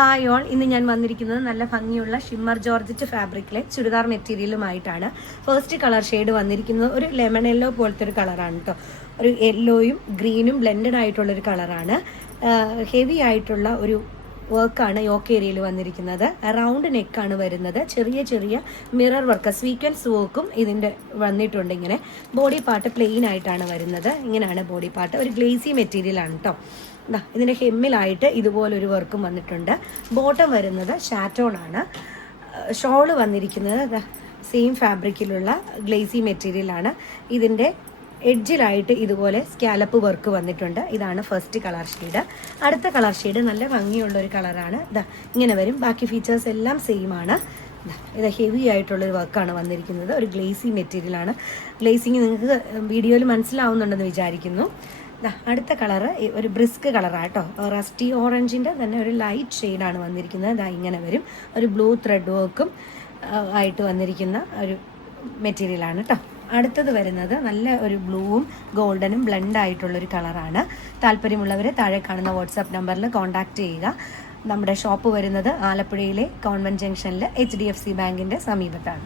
Hi all, ഇന്ന് ഞാൻ വന്നിരിക്കുന്നത് നല്ല ഭംഗിയുള്ള ഷിമ്മർ ജോർജറ്റ് ഫാബ്രിക്കിലെ ചുരിദാർ മെറ്റീരിയലുമായിട്ടാണ്. ഫസ്റ്റ് കളർ ഷെയ്ഡ് വന്നിരിക്കുന്നത് ഒരു ലെമൺ യെല്ലോ പോലത്തെ ഒരു കളറാണ് കേട്ടോ. ഒരു യെല്ലോയും ഗ്രീനും ബ്ലെൻഡഡ് ആയിട്ടുള്ളൊരു കളറാണ്. ഹെവി ആയിട്ടുള്ള ഒരു വർക്കാണ് യോക്ക് ഏരിയയിൽ വന്നിരിക്കുന്നത്. റൗണ്ട് നെക്കാണ് വരുന്നത്. ചെറിയ ചെറിയ മിറർ വർക്ക്, സ്വീക്വൻസ് വർക്കും ഇതിൻ്റെ വന്നിട്ടുണ്ട്. ഇങ്ങനെ ബോഡി പാർട്ട് പ്ലെയിൻ ആയിട്ടാണ് വരുന്നത്. ഇങ്ങനെയാണ് ബോഡി പാർട്ട്. ഒരു ഗ്ലേസി മെറ്റീരിയലാണ് കേട്ടോ. ഇതിൻ്റെ ഹെമ്മിലായിട്ട് ഇതുപോലൊരു വർക്കും വന്നിട്ടുണ്ട്. ബോട്ടം വരുന്നത് ഷാറ്റോൺ ആണ്. ഷോള് വന്നിരിക്കുന്നത് സെയിം ഫാബ്രിക്കിലുള്ള ഗ്ലേസി മെറ്റീരിയലാണ്. ഇതിൻ്റെ എഡ്ജിലായിട്ട് ഇതുപോലെ സ്കാലപ്പ് വർക്ക് വന്നിട്ടുണ്ട്. ഇതാണ് ഫസ്റ്റ് കളർ ഷെയ്ഡ്. അടുത്ത കളർ ഷെയ്ഡ് നല്ല ഭംഗിയുള്ളൊരു കളറാണ്. ഇങ്ങനെ വരും. ബാക്കി ഫീച്ചേഴ്സ് എല്ലാം സെയിം ആണ്. ഇത് ഹെവി ആയിട്ടുള്ളൊരു വർക്കാണ് വന്നിരിക്കുന്നത്. ഒരു ഗ്ലേസി മെറ്റീരിയലാണ്. ഗ്ലേസിങ് നിങ്ങൾക്ക് വീഡിയോയിൽ മനസ്സിലാവുന്നുണ്ടെന്ന് വിചാരിക്കുന്നു. അടുത്ത കളറ് ഒരു ബ്രിസ്ക് കളറാണ് കേട്ടോ. റസ്റ്റി ഓറഞ്ചിൻ്റെ തന്നെ ഒരു ലൈറ്റ് ഷെയ്ഡാണ് വന്നിരിക്കുന്നത്. ഇങ്ങനെ വരും. ഒരു ബ്ലൂ ത്രെഡ് വർക്കും ആയിട്ട് വന്നിരിക്കുന്ന ഒരു മെറ്റീരിയലാണ് കേട്ടോ. അടുത്തത് വരുന്നത് നല്ല ഒരു ബ്ലൂവും ഗോൾഡനും ബ്ലെൻഡ് ആയിട്ടുള്ളൊരു കളറാണ്. താല്പര്യമുള്ളവരെ താഴെ കാണുന്ന വാട്സാപ്പ് നമ്പറിൽ കോൺടാക്റ്റ് ചെയ്യുക. നമ്മുടെ ഷോപ്പ് വരുന്നത് ആലപ്പുഴയിലെ കോൺവെന്റ് ജംഗ്ഷനിൽ HDFC ബാങ്കിൻ്റെ സമീപത്താണ്.